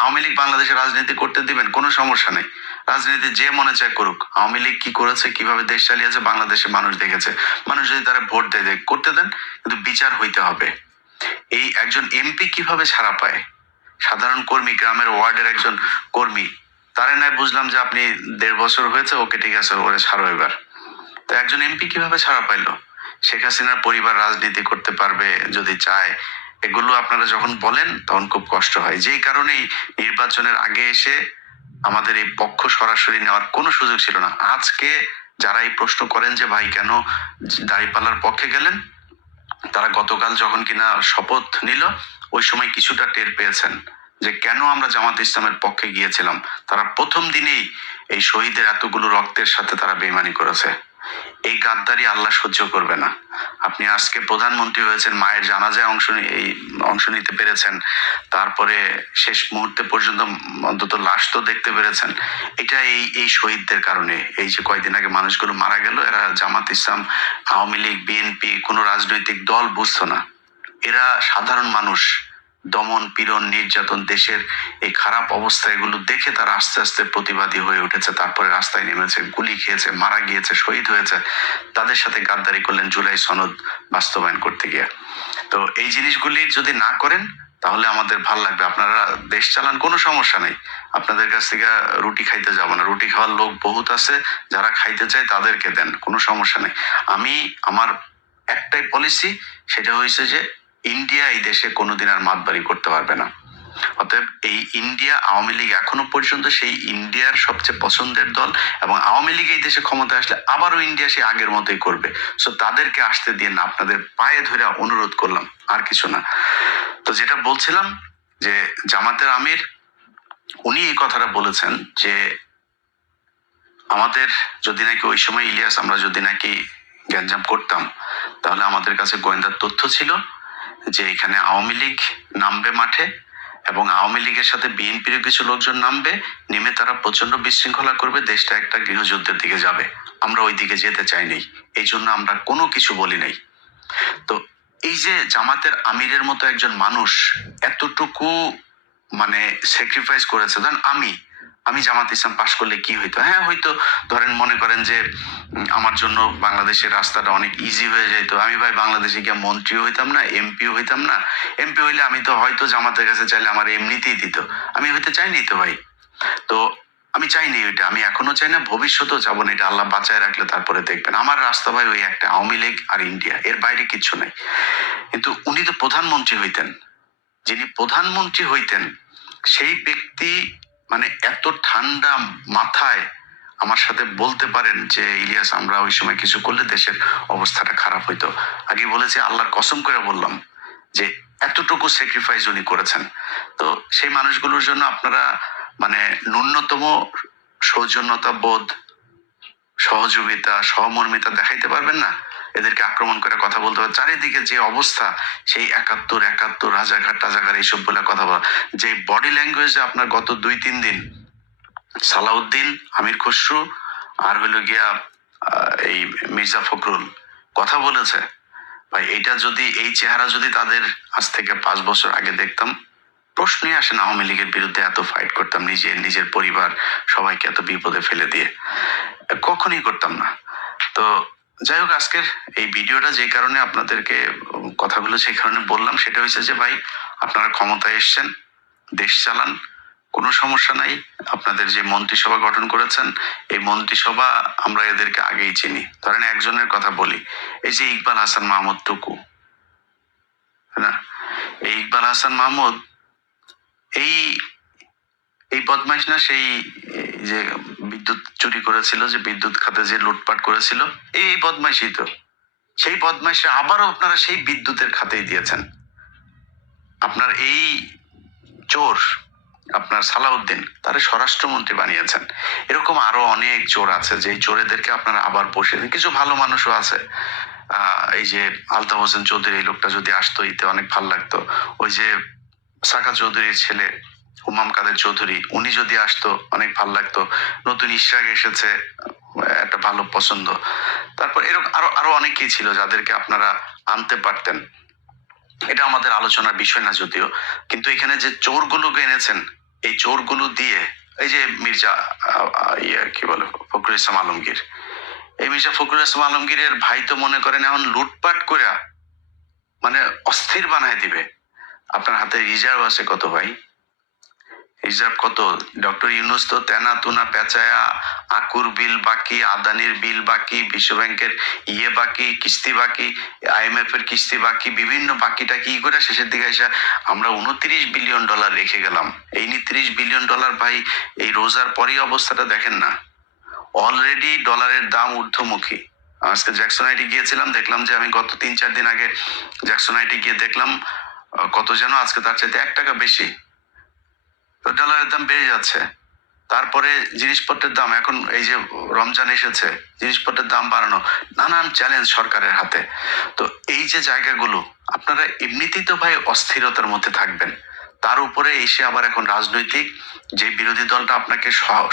আওয়ামী লীগ বাংলাদেশে রাজনীতি করতে দিবেন? কোনো সমস্যা নেই, রাজনীতি যে মনে চায় করুক। আওয়ামী লীগ কি করেছে, কিভাবে দেশ চালিয়েছে বাংলাদেশে মানুষ দেখেছে। মানুষ যদি তারা ভোট দেয় করতে দেন, কিন্তু বিচার হইতে হবে। এই একজন এমপি কিভাবে ছাড়া পায়, সাধারণ কর্মী, গ্রামের ওয়ার্ডের একজন কর্মী, তারে নাই বুঝলাম যে আপনি 1.5 বছর হয়েছে, ওকে ঠিক আছে, ওরে ছাড়ো এবার। তো একজন এমপি কিভাবে ছাড়া পাইলো? শেখ হাসিনার পরিবার রাজনীতি করতে পারবে যদি চায়, এগুলো আপনারা যখন বলেন তখন খুব কষ্ট হয়। যেই কারণেই নির্বাচনের আগে এসে আমাদের এই পক্ষ সরাসরি নেওয়ার কোনো সুযোগ ছিল না। আজকে যারা এই প্রশ্ন করেন যে ভাই কেন দাঁড়িপাল্লার পক্ষে গেলেন, তারা গতকাল যখন কিনা শপথ নিল ওই সময় কিছুটা টের পেয়েছেন যে কেন আমরা জামাত ইসলামের পক্ষে গিয়েছিলাম। তারা প্রথম দিনেই এই শহীদের এতগুলো রক্তের সাথে তারা বেইমানি করেছে। এই গাদ্দারি আল্লাহ সহ্য করবে না। আপনি আজকে প্রধানমন্ত্রী হয়েছেন, মায়ের জানাজায় অংশ নিতে পেরেছেন, তারপরে শেষ মুহূর্তে পর্যন্ত অন্তত লাশ তো দেখতে পেরেছেন। এটা এই শহীদদের কারণে। এই যে কয়দিন আগে মানুষগুলো মারা গেল, এরা জামাত ইসলাম, আওয়ামী লীগ, বিএনপি কোনো রাজনৈতিক দল বুঝতো না। এরা সাধারণ মানুষ। দমন পীড়ন নির্যাতন, দেশের এই খারাপ অবস্থা, এগুলো দেখে তারা আস্তে আস্তে প্রতিবাদী হয়ে উঠেছে, তারপরে রাস্তায় নেমেছে, গুলি খেয়েছে, মারা গিয়েছে, শহীদ হয়েছে। তাদের সাথে গাদ্দারি করলেন জুলাই সনদ বাস্তবায়ন করতে গিয়ে। তো এই জিনিসগুলি যদি না করেন তাহলে আমাদের ভাল লাগবে। আপনারা দেশ চালান, কোনো সমস্যা নেই, আপনাদের কাছ থেকে রুটি খাইতে যাব না। রুটি খাওয়ার লোক বহুত আছে, যারা খাইতে চায় তাদেরকে দেন, কোনো সমস্যা নেই। আমার একটাই পলিসি, সেটা হয়েছে যে ইন্ডিয়া এই দেশে কোনোদিন আর মাতবাড়ি করতে পারবে না। অতএব এই ইন্ডিয়া, আওয়ামী লীগ এখনো পর্যন্ত সেই ইন্ডিয়ার সবচেয়ে পছন্দের দল, এবং আওয়ামী লীগ এই দেশে ক্ষমতা আসলে আবারও ইন্ডিয়া সে আগের মতোই করবে। সো তাদেরকে আসতে দিয়ে না, আপনাদের পায়ে ধরে অনুরোধ করলাম, আর কিছু না। তো যেটা বলছিলাম যে জামাতের আমির উনি এই কথাটা বলেছেন যে আমাদের যদি নাকি ওই সময় ইলিয়াস, আমরা যদি নাকি গ্যাঞ্জাম করতাম, তাহলে আমাদের কাছে গোয়েন্দার তথ্য ছিল যে এখানে আওয়ামী লীগ নামবে মাঠে, এবং আওয়ামী লীগের সাথে বিএনপির কিছু লোকজন নামবে, নেমে তারা প্রচন্ড বিশৃঙ্খলা করবে, দেশটা একটা গৃহযুদ্ধের দিকে যাবে। আমরা ওই দিকে যেতে চাই নাই, এই জন্য আমরা কোনো কিছু বলি নাই। তো এই যে জামাতের আমিরের মতো একজন মানুষ এতটুকু মানে স্যাক্রিফাইস করেছে, ধরেন আমি জামাত ইসলাম পাশ করলে কি হইতো? হ্যাঁ হয়তো ধরেন মনে করেন যে আমার জন্য বাংলাদেশের রাস্তাটা অনেক ইজি হয়ে যেত, আমি ভাই বাংলাদেশে গিয়ে মন্ত্রীও হইতাম না, এমপিও হইতাম না। এমপি হইলে আমি তো হয়তো জামাতের কাছে চাইলে আমার এমনিতেই দিত, আমি হইতে চাইনি তো ভাই। তো আমি চাইনি ওইটা, আমি এখনো চাই না, ভবিষ্যতেও যাবো না। এটা আল্লাহ বাঁচায় রাখলে তারপরে দেখবেন। আমার রাস্তা ভাই ওই একটা, আওয়ামী লীগ আর ইন্ডিয়া, এর বাইরে কিচ্ছু নাই। কিন্তু উনি তো প্রধানমন্ত্রী হইতেন, যিনি প্রধানমন্ত্রী হইতেন সেই ব্যক্তি মানে এত ঠান্ডা মাথায় আমার সাথে বলতে পারেন যে ইলিয়াস আমরা ওই সময় কিছু করলে দেশের অবস্থাটা খারাপ হইতো। আগে বলেছি, আল্লাহর কসম করে বললাম যে এতটুকু স্যাক্রিফাইস উনি করেছেন। তো সেই মানুষগুলোর জন্য আপনারা মানে ন্যূনতম সৌজন্যতা বোধ, সহযোগিতা, সহমর্মিতা দেখাইতে পারবেন না? এদেরকে আক্রমণ করে কথা বলতে হবে। চারিদিকে যে অবস্থা, সেই 71 রাজাঘাট এইসব বলে কথা বলা, যে বডি ল্যাঙ্গুয়েজে আপনার গত 2-3 দিন সালাউদ্দিন, আমির খসরু আর হইল গিয়া এই মির্জা ফখরুল কথা বলেছে, ভাই এটা যদি, এই চেহারা যদি তাদের আজ থেকে 5 বছর আগে দেখতাম, প্রশ্নই আসে না আওয়ামী লীগের বিরুদ্ধে এত ফাইট করতাম, নিজের পরিবার সবাইকে এত বিপদে ফেলে দিয়ে, কখনই করতাম না। তো যাই হোক, আজকের এই ভিডিওটা যে কারণে আপনাদেরকে কথাগুলো সেই কারণে বললাম, সেটা হচ্ছে যে ভাই আপনারা ক্ষমতায় এসছেন, দেশ চালান, কোনো সমস্যা নাই। আপনাদের যে মন্ত্রিসভা গঠন করেছেন, এই মন্ত্রিসভা আমরা এদেরকে আগেই চিনি। ধরেন একজনের কথা বলি, এই যে ইকবাল হাসান মাহমুদ টুকু, না, এই ইকবাল হাসান মাহমুদ এই এই বদমাইশ না, সেই যে বিদ্যুৎ চুরি করেছিল, যে বিদ্যুৎ খাতে যে লুটপাট করেছিল, এই বদমাইশই তো। সেই বদমাইশে আবারও আপনারা সেই বিদ্যুতের খাতেই দিয়েছেন। আপনার এই চোর, আপনার সালাউদ্দিন, তারা স্বরাষ্ট্রমন্ত্রী বানিয়েছেন। এরকম আরো অনেক চোর আছে, যে চোরেদেরকে আপনারা আবার বসে, কিছু ভালো মানুষও আছে। এই যে আলতাফ হোসেন চৌধুরী, এই লোকটা যদি আসতো ইতে অনেক ভাল লাগতো। ওই যে সাকা চৌধুরীর ছেলে হুমাম কাদের চৌধুরী, উনি যদি আসতো অনেক ভাল লাগতো। নতুন ইশরাক এসেছে, একটা ভালো পছন্দ। তারপর এরকম আরো আরো অনেকেই ছিল যাদেরকে আপনারা আনতে পারতেন। এটা আমাদের আলোচনার বিষয় না যদিও, কিন্তু এখানে যে চোরগুলোকে এনেছেন, এই চোরগুলো দিয়ে এই যে মির্জা কি বলে ফখরুল ইসলাম আলমগীর, এই মির্জা ফখরুল ইসলাম আলমগীরের ভাই তো মনে করেন এখন লুটপাট করে মানে অস্থির বানায় দিবে। আপনার হাতে রিজার্ভ আছে কত ভাই? রিজার্ভ কত? ডক্টর ইউনূস তো তেনা তুনা পেঁচায়া আকুর বিল বাকি, আদানির বিল বাকি, বিশ্ব ব্যাংকের বাকি, কিস্তি বাকি, IMF এর কিস্তি বাকি, বিভিন্ন বাকিটা কি করে শেষের দিকে এসে আমরা $29 বিলিয়ন রেখে গেলাম। এই $30 বিলিয়ন ভাই এই রোজার পরেই অবস্থাটা দেখেন না, অলরেডি ডলারের দাম ঊর্ধ্বমুখী। আজকে জ্যাকসনাইটে গিয়েছিলাম, দেখলাম যে আমি গত 3-4 দিন আগে জ্যাকসনাইটে গিয়ে দেখলাম কত যেন আজকে তার চাইতে $1 বেশি। ডলারের দাম বেড়ে যাচ্ছে। তারপরে জিনিসপত্রের দাম, এখন এই যে রমজান এসেছে, জিনিসপত্রের দাম বাড়ানো, নানান চ্যালেঞ্জ সরকারের হাতে। তো এই যে জায়গাগুলো আপনারা এমনিতেই তো ভাই অস্থিরতার মধ্যে থাকবেন, তার উপরে এসে আবার এখন রাজনৈতিক যে বিরোধী দলটা আপনাকে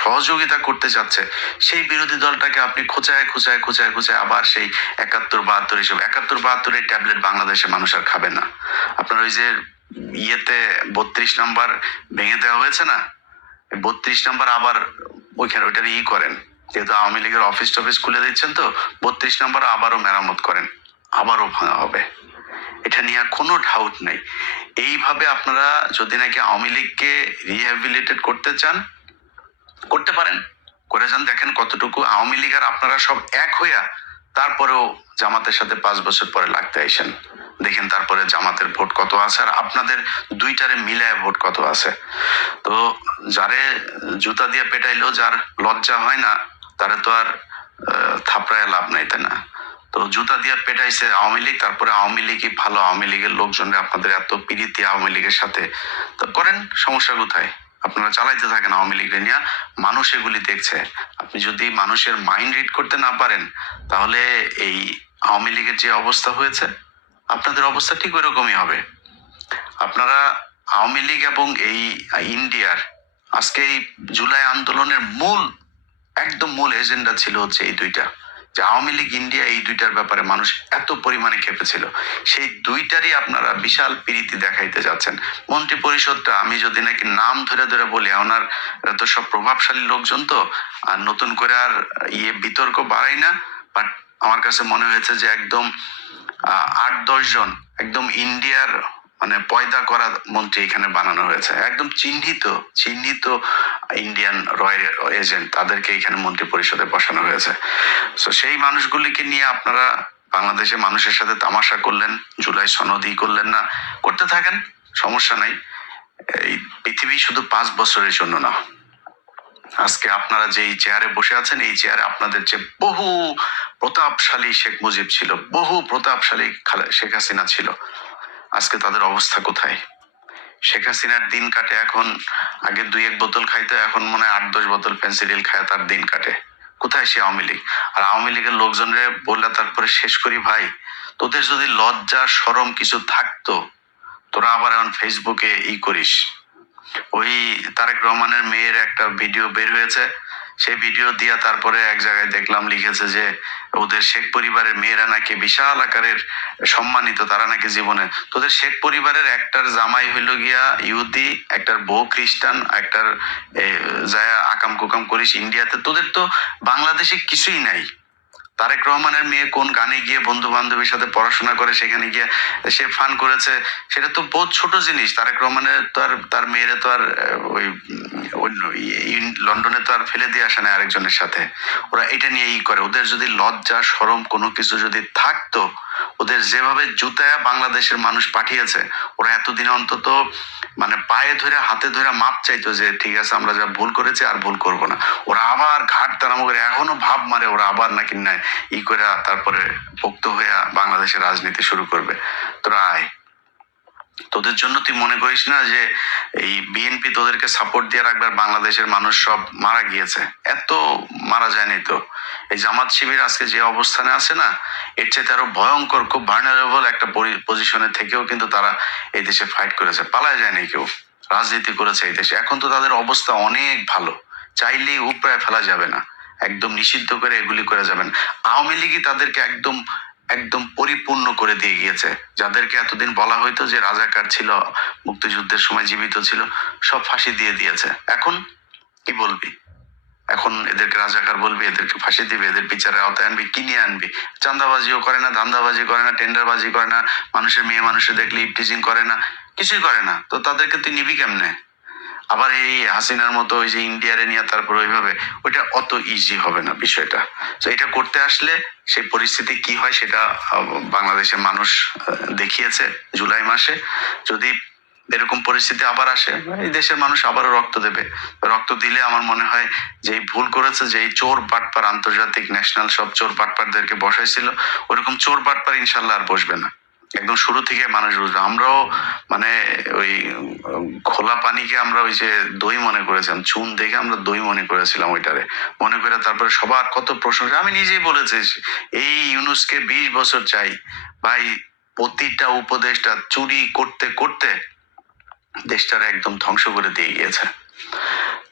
সহযোগিতা করতে যাচ্ছে, সেই বিরোধী দলটাকে আপনি খোঁচায় খোঁচায় খোঁচায় খোঁচায় আবার সেই 71-72 হিসেবে 71-72 ট্যাবলেট বাংলাদেশের মানুষ আর খাবে না। আপনার ওই যে 32 নাম্বার ভেঙে দেওয়া হয়েছে না, 32 নাম্বার আবার ওইখানে ওইটার করেন, যেহেতু আওয়ামী লীগের অফিস টফিস খুলে দিচ্ছেন, তো 32 নাম্বার আবারও মেরামত করেন, আবারও ভাঙা হবে, এটা নিয়ে কোনো ডাউট নেই। এইভাবে আপনারা যদি নাকি আওয়ামী লীগকে রিহ্যাবিলিটেট করতে চান, করতে পারেন, করে যান, দেখেন কতটুকু আওয়ামী লীগ আর আপনারা সব এক হইয়া তারপরেও জামাতের সাথে 5 বছর পরে লাগতে আইসেন, দেখেন তারপরে জামাতের ভোট কত আছে আর আপনাদের দুইটারে মিলায় ভোট কত আছে। তো যারে জুতা দিয়ে পেটাইলো, যার লজ্জা হয় না, তারে তো আর থাপড়ায় লাভ নাই, তাই না? তো জুতা দিয়ে পেটাইছে আওয়ামী লীগ, তারপরে আওয়ামী লীগই ভালো, আওয়ামী লীগের লোকজনরা আপনাদের এত পিরিতি আওয়ামী লীগের সাথে, তো করেন, সমস্যা কোথায়? আপনারা চালাইতে থাকেন আওয়ামী লীগের নিয়ে, মানুষ এগুলি দেখছে। আপনি যদি মানুষের মাইন্ড রিড করতে না পারেন, তাহলে এই আওয়ামী লীগের যে অবস্থা হয়েছে আপনাদের অবস্থা ঠিক ওইরকমই হবে। আপনারা আওয়ামী লীগ এবং এই ইন্ডিয়ার আজকে এই জুলাই আন্দোলনের একদম মূল এজেন্ডা ছিল হচ্ছে এই দুইটা, যে আওয়ামী লীগ ইন্ডিয়া, এই দুইটার ব্যাপারে মানুষ এত পরিমাণে খেপেছিল, সেই দুইটারই আপনারা বিশাল প্রীতি দেখাইতে যাচ্ছেন। মন্ত্রী পরিষদটা আমি যদি নাকি নাম ধরে ধরে বলি, ওনার তো সব প্রভাবশালী লোকজন, তো আর নতুন করে আর বিতর্ক বাড়াই না, বাট আমার কাছে মনে হয়েছে যে একদম 8-10 জন একদম ইন্ডিয়ার মানে পয়দা করা মন্ত্রী এখানে বানানো হয়েছে, একদম চিহ্নিত ইন্ডিয়ান রয়্যাল এজেন্ট, তাদেরকে এখানে মন্ত্রী পরিষদে বসানো হয়েছে। তো সেই মানুষগুলিকে নিয়ে আপনারা বাংলাদেশের মানুষের সাথে তামাশা করলেন, জুলাই সনদই করলেন না, করতে থাকেন, সমস্যা নাই। এই পৃথিবী শুধু 5 বছরের জন্য না। আজকে আপনারা যে এই চেয়ারে বসে আছেন, এই চেয়ারে আপনাদের যে বহু প্রতাপশালী শেখ মুজিব ছিল, বহু প্রতাপশালী শেখ হাসিনা ছিল, আজকে তাদের অবস্থা কোথায়? শেখ হাসিনার দিন কাটে এখন, আগে 2-1 বোতল খাইতো, এখন মনে হয় 8-10 বোতল ফেন্সিডিল খায় তার দিন কাটে। কোথায় সে আওয়ামী লীগ? আর আওয়ামী লীগের লোকজনরে বললে তারপরে শেষ করি, ভাই তোদের যদি লজ্জা শরম কিছু থাকতো, তোরা আবার এখন ফেসবুকে করিস। ওই তারেক রহমানের মেয়ের একটা ভিডিও বের হয়েছে, সেই ভিডিও দিয়া তারপরে এক জায়গায় দেখলাম লিখেছে যে ওদের শেখ পরিবারের মেয়েরা নাকি বিশাল আকারের সম্মানিত, তারা নাকি জীবনে, তোদের শেখ পরিবারের একটার জামাই হইল গিয়া ইহুদি, একটার বউ খ্রিস্টান, একটার যায় আকাম কুকাম করিস ইন্ডিয়াতে, তোদের তো বাংলাদেশে কিছুই নাই। তারেক রহমানের মেয়ে কোন গানে গিয়ে বন্ধু বান্ধবের সাথে পড়াশোনা করে, সেখানে গিয়ে সে ফান করেছে, সেটা তো বহুত ছোট জিনিস। তারেক রহমানের তো আর তার মেয়েরে তো আর ওই লন্ডনে তো আর ফেলে দিয়ে আসে না আরেকজনের সাথে, ওরা এটা নিয়ে করে। ওদের যদি লজ্জা শরম কোনো কিছু যদি থাকতো, ওদের যেভাবে জুতায়া বাংলাদেশের মানুষ পাঠিয়েছে, ওরা এতদিন অন্তত মানে পায়ে ধরে হাতে ধরে মাপ চাইতো যে ঠিক আছে আমরা যা ভুল করেছি আর ভুল করব না। ওরা আবার ঘাট তাড়ামো করে এখনো ভাব মারে ওরা আবার নাকি নেয় করে তারপরে পোক্ত হয়ে বাংলাদেশের রাজনীতি শুরু করবে। তোরা আয়, তোদের জন্য তুই মনে করিস না যে এই বিএনপি তোদেরকে সাপোর্ট দিয়ে রাখবে আর বাংলাদেশের মানুষ সব মারা গিয়েছে? এত মারা যায়নি তো। এই জামাত শিবির আজকে যে অবস্থানে আছে না, এর চাইতে আরো ভয়ঙ্কর, খুব ভার্নারেবল একটা পজিশনে থেকেও কিন্তু তারা এই দেশে ফাইট করেছে, পালায় যায়নি কেউ, রাজনীতি করেছে এই দেশে। এখন তো তাদের অবস্থা অনেক ভালো, চাইলেই উপড়ায় ফেলা যাবে না, একদম নিষিদ্ধ করে এগুলি করে যাবেন। আওয়ামী লীগই তাদেরকে একদম একদম পরিপূর্ণ করে দিয়ে গিয়েছে। যাদেরকে এতদিন বলা হইতো যে রাজাকার ছিল, মুক্তিযুদ্ধের সময় জীবিত ছিল, সব ফাঁসি দিয়ে দিয়েছে। এখন কি বলবি? এখন এদেরকে রাজাকার বলবি, এদেরকে ফাঁসি দিবি, এদের বিচারের আওতায় আনবি, কি নিয়ে আনবি? চাঁদাবাজিও করে না, ধান্দাবাজি করে না, টেন্ডারবাজি করে না, মানুষের মেয়ে মানুষের দেখলে ইপটিজিং করে না, কিছুই করে না, তো তাদেরকে তুই নিবি কেমনে? আবার এই হাসিনার মতো ওই যে ইন্ডিয়ারে নিয়ে তারপর ওইভাবে, ওইটা অত ইজি হবে না বিষয়টা। তো এটা করতে আসলে সেই পরিস্থিতি কি হয় সেটা বাংলাদেশের মানুষ দেখিয়েছে জুলাই মাসে। যদি এরকম পরিস্থিতি আবার আসে, এই দেশের মানুষ আবারও রক্ত দেবে। রক্ত দিলে আমার মনে হয় যে ভুল করেছে, যে চোর বাটপার আন্তর্জাতিক ন্যাশনাল সব চোর বাটপারদেরকে বসাইছিল, ওরকম চোর বাটপার ইনশাল্লাহ আর বসবে না। একদম শুরু থেকে মানুষ বুঝবে। আমরাও মানে ওই খোলা পানিকে আমরা ওই যে দই মনে করেছিলাম, চুন দেখে আমরা দই মনে করেছিলাম, ওইটারে মনে করে তারপরে সবার কত প্রশংসা। আমি নিজেই বলেছি এই ইউনুসকে 20 বছর চাই ভাই। প্রতিটা উপদেশটা চুরি করতে করতে দেশটার একদম ধ্বংস করে দিয়ে গিয়েছে।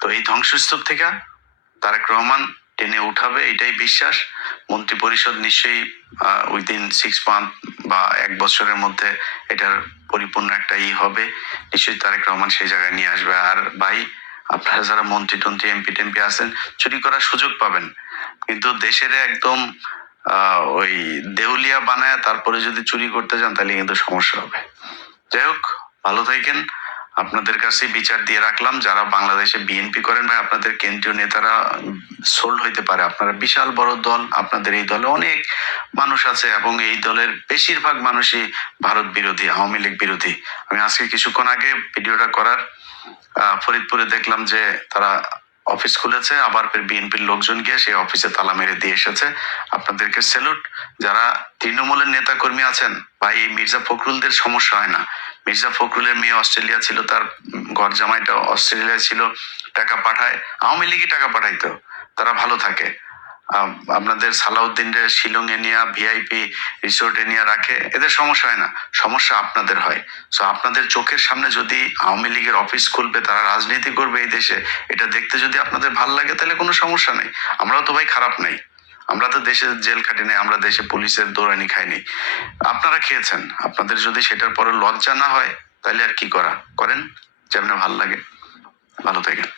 তো এই ধ্বংসস্তূপ থেকে তারেক রহমান টেনে উঠাবে, এটাই বিশ্বাস। মন্ত্রী পরিষদ নিশ্চয়ই উইদিন 6 মান্থ বা 1 বছরের মধ্যে এটার পরিপূর্ণ একটা হবে। নিশ্চয়ই তারেক রহমান সেই জায়গায় নিয়ে আসবে। আর ভাই, আপনারা যারা মন্ত্রী টন্ত্রী এমপি টেমপি আছেন, চুরি করার সুযোগ পাবেন, কিন্তু দেশের একদম ওই দেউলিয়া বানায় তারপরে যদি চুরি করতে যান তাহলে কিন্তু সমস্যা হবে। যাই হোক, ভালো থাকেন। আপনাদের কাছে বিচার দিয়ে রাখলাম, যারা বাংলাদেশে বিএনপি করেন ভাই, আপনাদের কেন্দ্রীয় নেতারা সোল্ড হইতে পারে। আপনারা বিশাল বড় দল, আপনাদের এই দলে অনেক মানুষ আছে এবং এই দলের বেশিরভাগ মানুষই ভারত বিরোধী, আওয়ামী লীগ বিরোধী। আমি আজকে কিছুক্ষণ আগে ভিডিওটা করার ফরিদপুরে দেখলাম যে তারা অফিস খুলেছে, আবার ফের বিএনপির লোকজন গিয়ে সেই অফিসে তালা মেরে দিয়ে এসেছে। আপনাদেরকে স্যালুট। যারা তৃণমূলের নেতা কর্মী আছেন ভাই, এই মির্জা ফখরুলদের সমস্যা হয় না। মির্জা ফখরুলের মেয়ে অস্ট্রেলিয়া ছিল, তার ঘর জামাইটা অস্ট্রেলিয়া ছিল, টাকা পাঠায়, আওয়ামী লীগই টাকা পাঠাইতো, তারা ভালো থাকে। আপনাদের সালাউদ্দিনের শিলং এ নিয়ে ভিআইপি রিসোর্টে নিয়ে রাখে, এদের সমস্যা হয় না, সমস্যা আপনাদের হয়। সো আপনাদের চোখের সামনে যদি আওয়ামী লীগের অফিস খুলবে, তারা রাজনীতি করবে এই দেশে, এটা দেখতে যদি আপনাদের ভাল লাগে তাহলে কোনো সমস্যা নেই। আমরাও তো ভাই খারাপ নাই, আমরা তো দেশে জেল খাটি নাই, আমরা দেশে পুলিশের দৌড়ানি খাইনি, আপনারা খেয়েছেন। আপনাদের যদি সেটার পরে লজ্জা না হয় তাহলে আর কি করেন, যেমন ভাল লাগে। ভালো থাকেন।